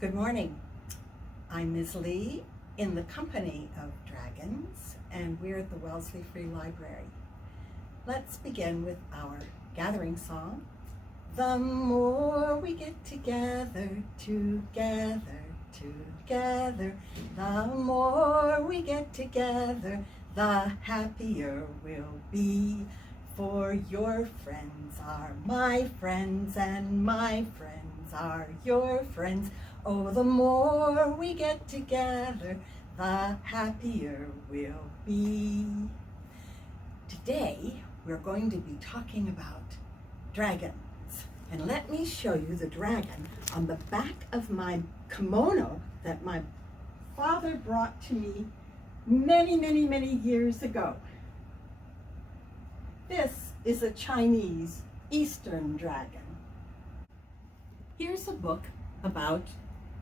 Good morning. I'm Ms. Lee in the company of dragons, and we're at the Wellesley Free Library. Let's begin with our gathering song. The more we get together, together, the more we get together, the happier we'll be. For your friends are my friends, and my friends are your friends. Oh, the more we get together, the happier we'll be. Today, we're going to be talking about dragons. And let me show you the dragon on the back of my kimono that my father brought to me many years ago. This is a Chinese Eastern dragon. Here's a book about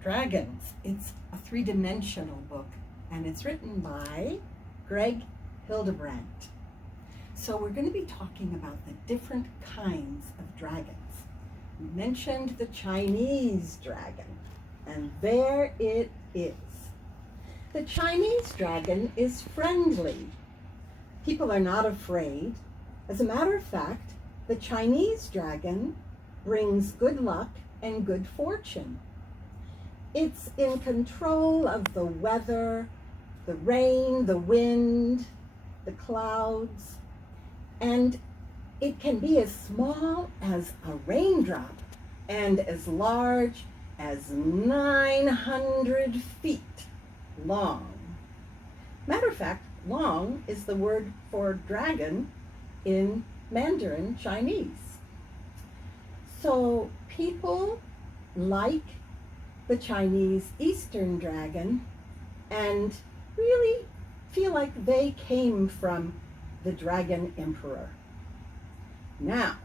dragons. It's a three-dimensional book, and it's written by Greg Hildebrandt. So we're going to be talking about the different kinds of dragons. We mentioned the Chinese dragon, and there it is. The Chinese dragon is friendly. People are not afraid. As a matter of fact, the Chinese dragon brings good luck and good fortune. It's in control of the weather, the rain, the wind, the clouds, and it can be as small as a raindrop and as large as 900 feet long. Matter of fact, long is the word for dragon in Mandarin Chinese. So people like the Chinese Eastern dragon and really feel like they came from the dragon emperor. Now,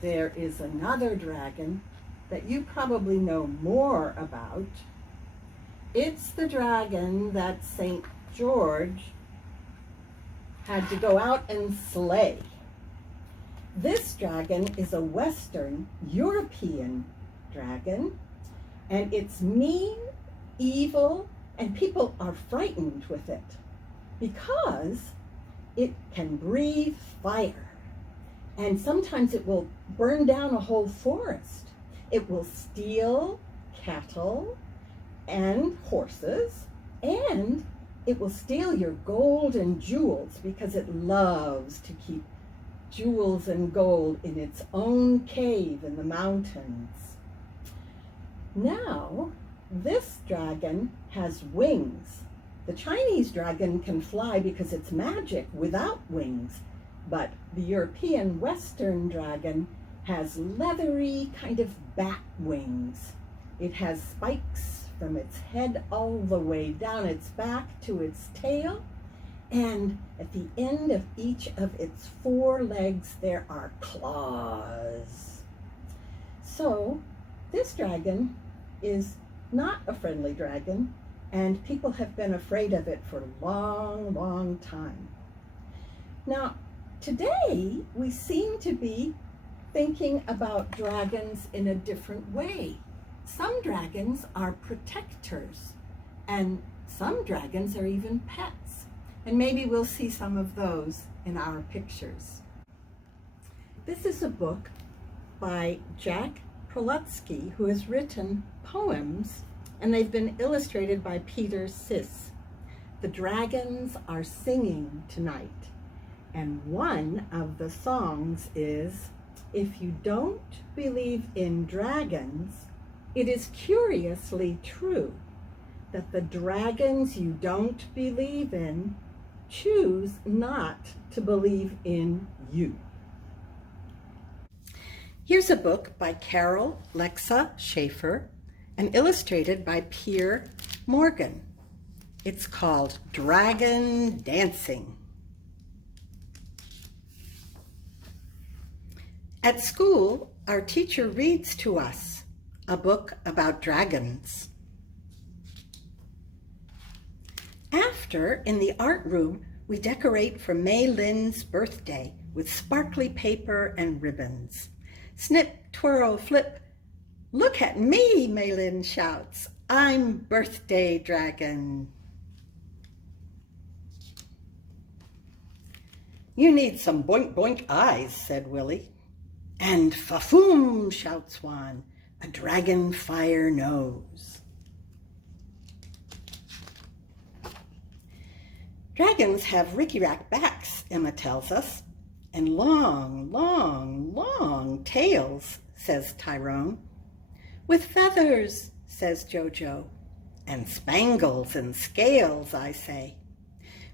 there is another dragon that you probably know more about. It's the dragon that St. George had to go out and slay. This dragon is a Western European dragon, and it's mean, evil, and people are frightened with it because it can breathe fire, and sometimes it will burn down a whole forest. It will steal cattle and horses, and it will steal your gold and jewels because it loves to keep jewels and gold in its own cave in the mountains. Now, this dragon has wings. The Chinese dragon can fly because it's magic without wings, but the European Western dragon has leathery kind of bat wings. It has spikes from its head all the way down its back to its tail, and at the end of each of its four legs there are claws. So this dragon is not a friendly dragon, and people have been afraid of it for a long time. Now, today we seem to be thinking about dragons in a different way. Some dragons are protectors, and some dragons are even pets. And maybe we'll see some of those in our pictures. This is a book by Jack Prelutsky, who has written poems, and they've been illustrated by Peter Siss. The dragons are singing tonight, and one of the songs is, "If you don't believe in dragons, it is curiously true that the dragons you don't believe in choose not to believe in you." Here's a book by Carol Lexa Schaefer and illustrated by Pierre Morgan. It's called Dragon Dancing. At school, our teacher reads to us a book about dragons. After, in the art room, we decorate for Mei Lin's birthday with sparkly paper and ribbons. Snip, twirl, flip, Look at me, Maylin shouts. I'm Birthday Dragon. You need some boink boink eyes, said Willie. And fa-foom, shouts Swan, a dragon fire nose. Dragons have ricky-rack backs, Emma tells us, and long, long, long tails, says Tyrone. With feathers, says Jojo, and spangles and scales, I say.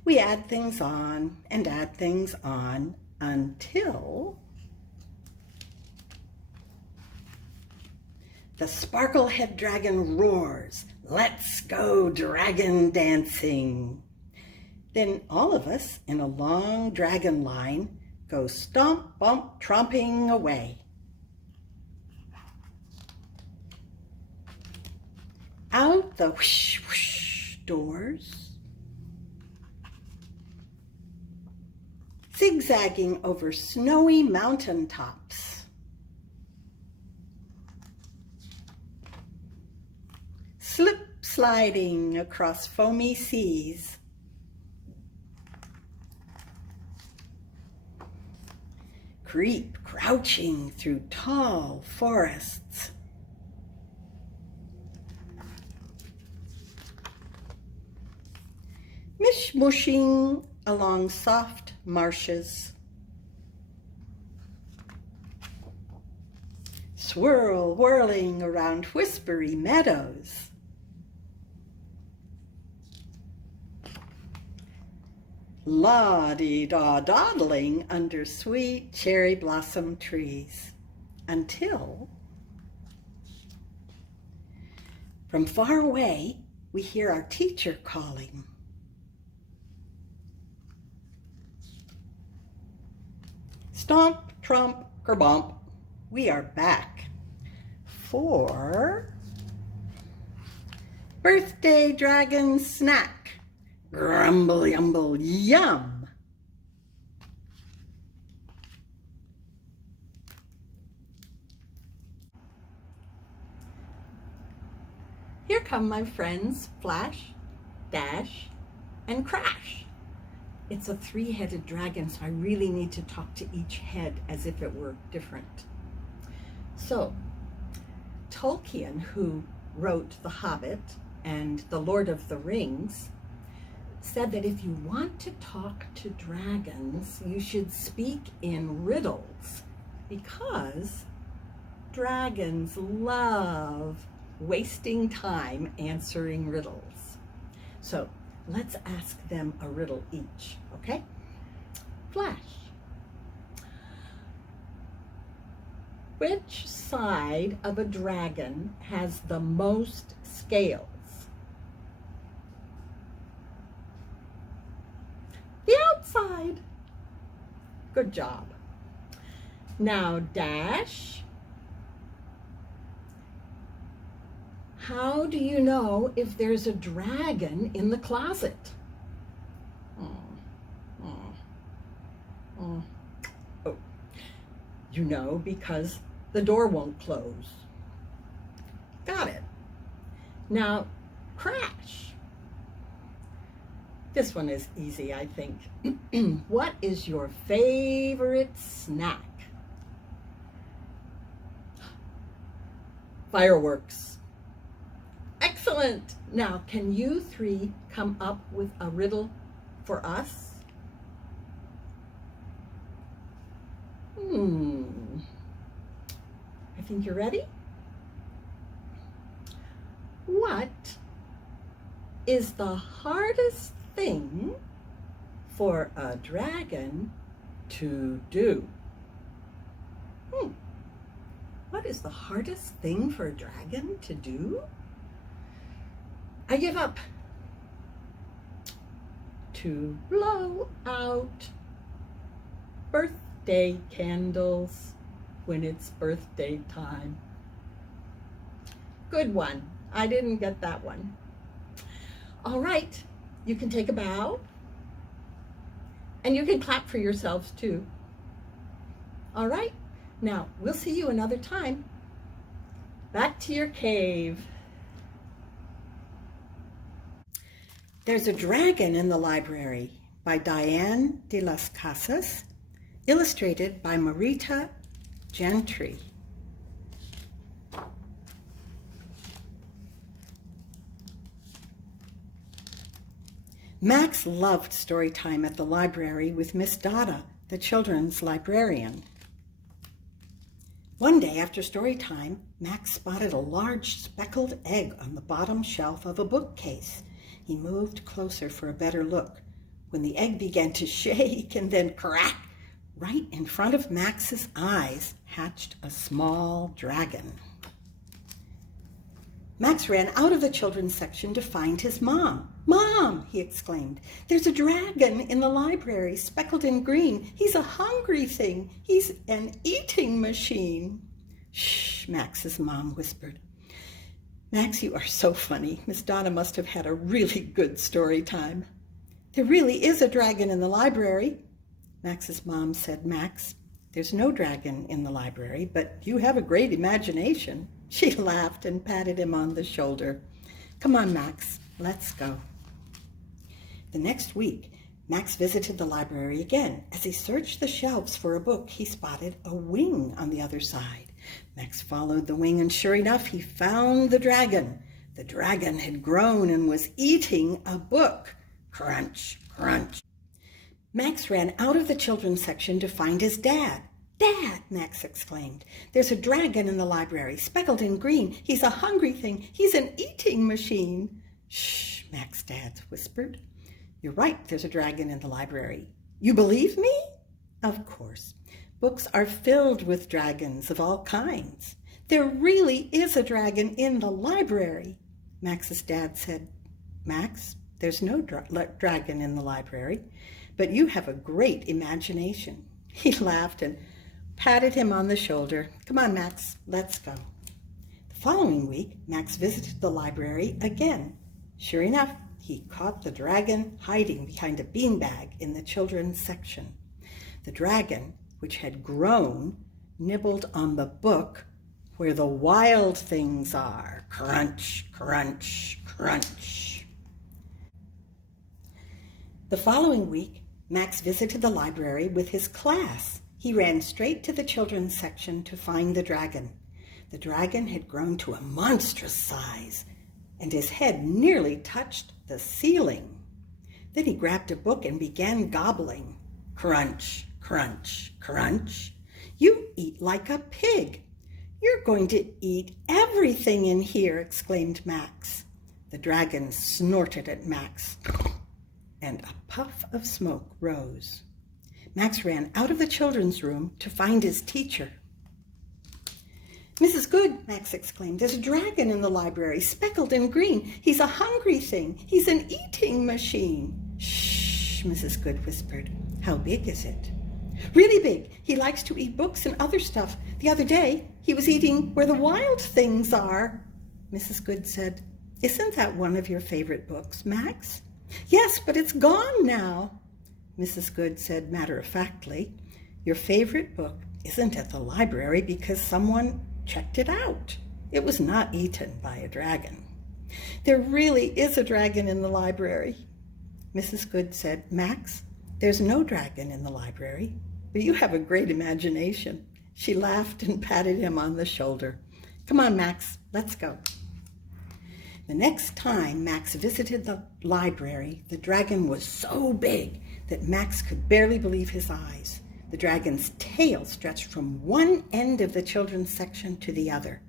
We add things on and add things on until the Sparklehead Dragon roars, "Let's go dragon dancing!" Then all of us, in a long dragon line, go stomp, bump, tromping away. Out the whoosh, whoosh doors, zigzagging over snowy mountain tops, slip-sliding across foamy seas, crouching through tall forests, mish-mushing along soft marshes, whirling around whispery meadows, la-dee-da-dawdling under sweet cherry blossom trees, until from far away we hear our teacher calling. Stomp, tromp, kerbomp, we are back for Birthday Dragon Snack. Grumble, yumble, yum. Here come my friends Flash, Dash, and Crash. It's a three-headed dragon, so I really need to talk to each head as if it were different. So, Tolkien, who wrote The Hobbit and The Lord of the Rings, said that if you want to talk to dragons, you should speak in riddles, because dragons love wasting time answering riddles. So let's ask them a riddle each, okay? Flash. Which side of a dragon has the most scales? The outside. Good job. Now, Dash, how do you know if there's a dragon in the closet? Oh, you know, because the door won't close. Got it. Now, Crash. This one is easy, I think. What is your favorite snack? Fireworks. Excellent. Now, can you three come up with a riddle for us? I think you're ready. What is the hardest thing for a dragon to do? What is the hardest thing for a dragon to do? I give up. To blow out birthday candles when it's birthday time. Good one. I didn't get that one. All right, you can take a bow, and you can clap for yourselves too. All right, now we'll see you another time. Back to your cave. There's a Dragon in the Library by Diane de las Casas, illustrated by Marita Gentry. Max loved story time at the library with Miss Dada, the children's librarian. One day after story time, Max spotted a large speckled egg on the bottom shelf of a bookcase. He moved closer for a better look. When the egg began to shake and then crack, right in front of Max's eyes hatched a small dragon. Max ran out of the children's section to find his mom. "Mom," he exclaimed, "there's a dragon in the library, speckled in green. He's a hungry thing. He's an eating machine." "Shh," Max's mom whispered. "Max, you are so funny. Miss Donna must have had a really good story time." "There really is a dragon in the library," Max's mom said. "Max, there's no dragon in the library, but you have a great imagination." She laughed and patted him on the shoulder. "Come on, Max, let's go." The next week, Max visited the library again. As he searched the shelves for a book, he spotted a wing on the other side. Max followed the wing, and sure enough, he found the dragon. The dragon had grown and was eating a book. Crunch, crunch. Max ran out of the children's section to find his dad. "Dad," Max exclaimed, "there's a dragon in the library, speckled in green. He's a hungry thing. He's an eating machine." "Shh," Max's dad whispered. "You're right, there's a dragon in the library. You believe me?" "Of course. Books are filled with dragons of all kinds. There really is a dragon in the library," Max's dad said. "Max, there's no dragon in the library, but you have a great imagination." He laughed and patted him on the shoulder. "Come on, Max, let's go." The following week, Max visited the library again. Sure enough, he caught the dragon hiding behind a beanbag in the children's section. The dragon, which had grown, nibbled on the book "Where the Wild Things Are." Crunch, crunch, crunch. The following week, Max visited the library with his class. He ran straight to the children's section to find the dragon. The dragon had grown to a monstrous size, and his head nearly touched the ceiling. Then he grabbed a book and began gobbling. Crunch, crunch, crunch. "You eat like a pig. You're going to eat everything in here," exclaimed Max. The dragon snorted at Max, and a puff of smoke rose. Max ran out of the children's room to find his teacher. "Mrs. Good," Max exclaimed, "there's a dragon in the library, speckled in green. He's a hungry thing. He's an eating machine." "Shh," Mrs. Good whispered. "How big is it?" "Really big. He likes to eat books and other stuff. The other day, he was eating Where the Wild Things Are." Mrs. Good said, "Isn't that one of your favorite books, Max?" "Yes, but it's gone now." Mrs. Good said matter-of-factly, "Your favorite book isn't at the library because someone checked it out. It was not eaten by a dragon." "There really is a dragon in the library." Mrs. Good said, "Max, there's no dragon in the library, but you have a great imagination." She laughed and patted him on the shoulder. "Come on, Max, let's go." The next time Max visited the library, the dragon was so big that Max could barely believe his eyes. The dragon's tail stretched from one end of the children's section to the other.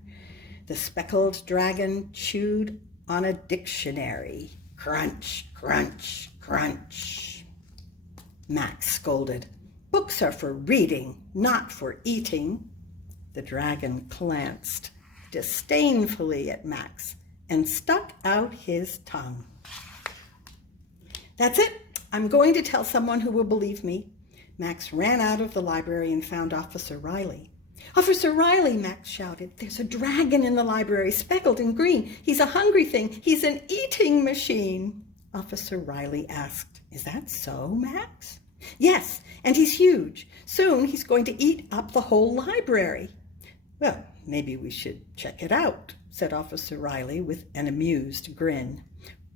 The speckled dragon chewed on a dictionary. Crunch, crunch, crunch. Max scolded, "Books are for reading, not for eating." The dragon glanced disdainfully at Max and stuck out his tongue. "That's it. I'm going to tell someone who will believe me." Max ran out of the library and found Officer Riley. "Officer Riley," Max shouted, "there's a dragon in the library, speckled in green. He's a hungry thing. He's an eating machine." Officer Riley asked, "Is that so, Max?" "Yes, and he's huge. Soon he's going to eat up the whole library." "Well, maybe we should check it out," said Officer Riley with an amused grin.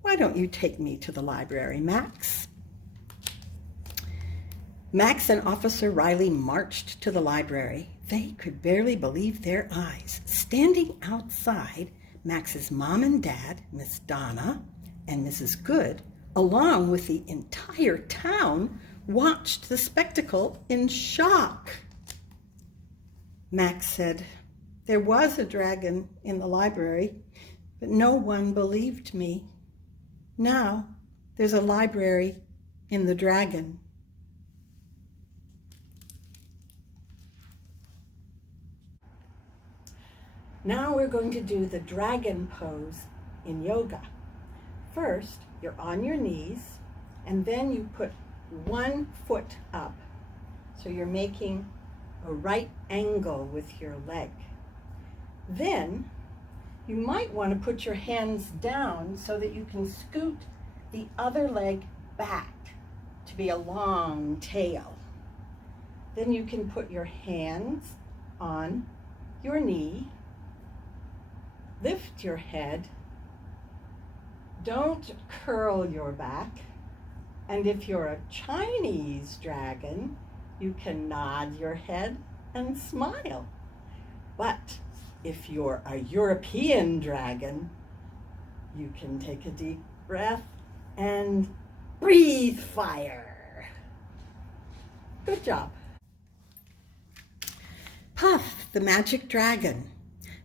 "Why don't you take me to the library, Max?" Max and Officer Riley marched to the library. They could barely believe their eyes. Standing outside, Max's mom and dad, Miss Donna and Mrs. Good, along with the entire town, watched the spectacle in shock. Max said, "There was a dragon in the library, but no one believed me. Now there's a library in the dragon." Now we're going to do the dragon pose in yoga. First, you're on your knees, and then you put one foot up. So you're making a right angle with your leg. Then you might want to put your hands down so that you can scoot the other leg back to be a long tail. Then you can put your hands on your knee. Lift your head. Don't curl your back. And if you're a Chinese dragon, you can nod your head and smile. But if you're a European dragon, you can take a deep breath and breathe fire. Good job. Puff the Magic Dragon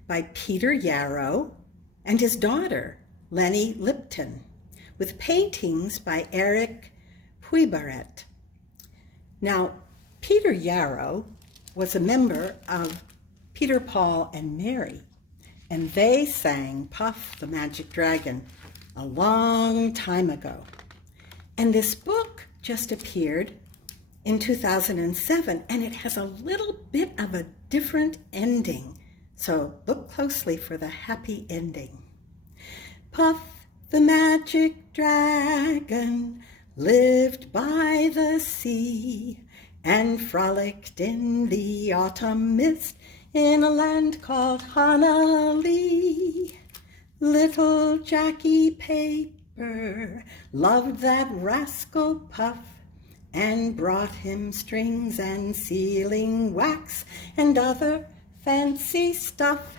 by Peter Yarrow and his daughter, Lenny Lipton, with paintings by Eric Puibaret. Now, Peter Yarrow was a member of Peter, Paul, and Mary, and they sang Puff the Magic Dragon a long time ago. And this book just appeared in 2007, and it has a little bit of a different ending. So look closely for the happy ending. Puff the Magic Dragon lived by the sea and frolicked in the autumn mist in a land called Hanali. Little Jackie Paper loved that rascal Puff and brought him strings and sealing wax and other fancy stuff.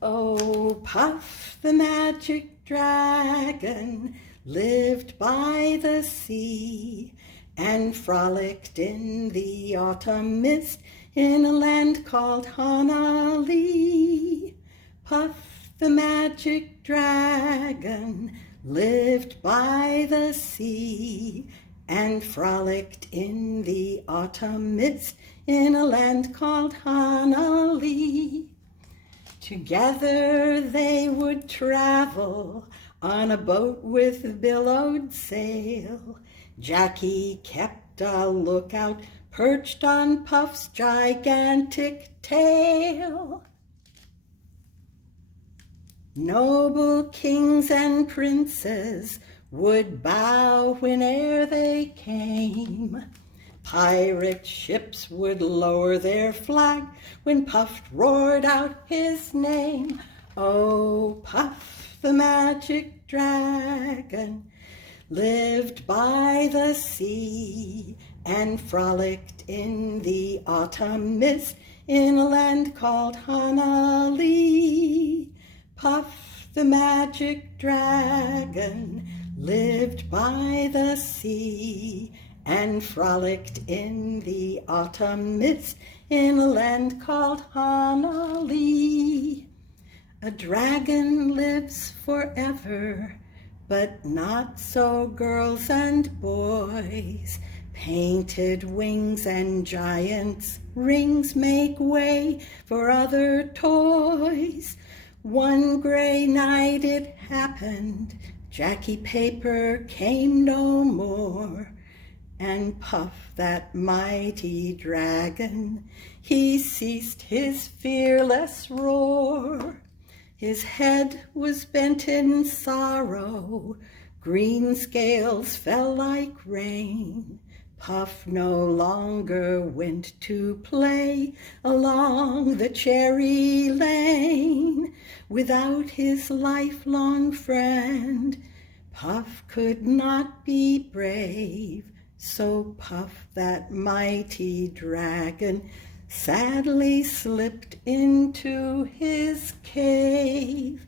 Oh, Puff the Magic Dragon lived by the sea and frolicked in the autumn mist in a land called Hanali. Puff the Magic Dragon lived by the sea and frolicked in the autumn mist in a land called Hanali. Together they would travel on a boat with billowed sail. Jackie kept a lookout perched on Puff's gigantic tail. Noble kings and princes would bow whene'er they came. Pirate ships would lower their flag when Puff roared out his name. Oh, Puff the Magic Dragon lived by the sea and frolicked in the autumn mist in a land called Hanali. Puff the Magic Dragon lived by the sea and frolicked in the autumn mist in a land called Hanali. A dragon lives forever, but not so girls and boys. Painted wings and giants' rings make way for other toys. One gray night it happened, Jackie Paper came no more, and Puff, that mighty dragon, he ceased his fearless roar. His head was bent in sorrow, green scales fell like rain. Puff no longer went to play along the cherry lane without his lifelong friend. Puff could not be brave, so Puff, that mighty dragon, sadly slipped into his cave.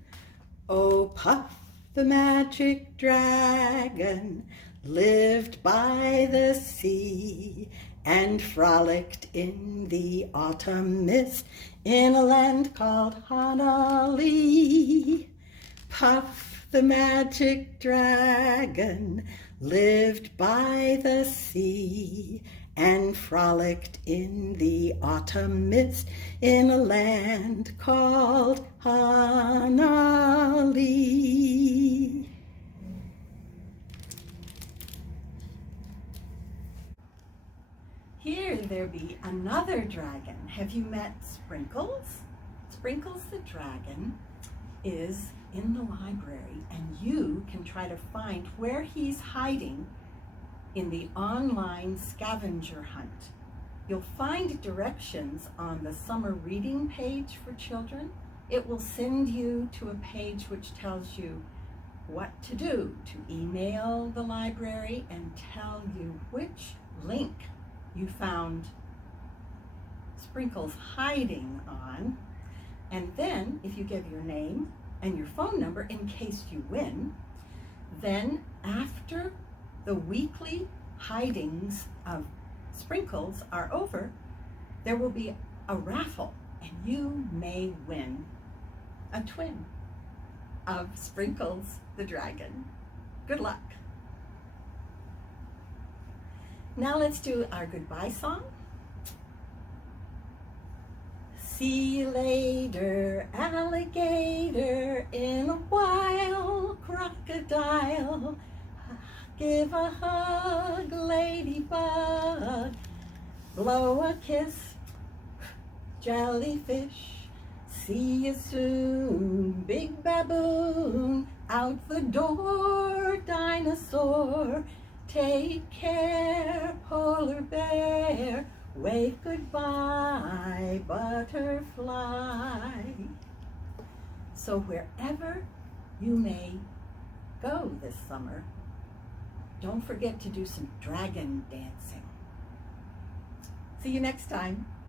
Oh, Puff, the magic dragon, lived by the sea and frolicked in the autumn mist in a land called Hanali. Puff, the magic dragon, lived by the sea and frolicked in the autumn mist in a land called Hanali. Here there be another dragon. Have you met Sprinkles? Sprinkles the dragon is in the library, and you can try to find where he's hiding in the online scavenger hunt. You'll find directions on the summer reading page for children. It will send you to a page which tells you what to do, to email the library and tell you which link you found Sprinkles hiding on. And then if you give your name and your phone number in case you win, then after the weekly hidings of Sprinkles are over, there will be a raffle and you may win a twin of Sprinkles the dragon. Good luck. Now let's do our goodbye song. See you later, alligator, in a while, crocodile. Give a hug, ladybug, blow a kiss, jellyfish. See you soon, big baboon, out the door, dinosaur. Take care, polar bear, wave goodbye, butterfly. So wherever you may go this summer, don't forget to do some dragon dancing. See you next time.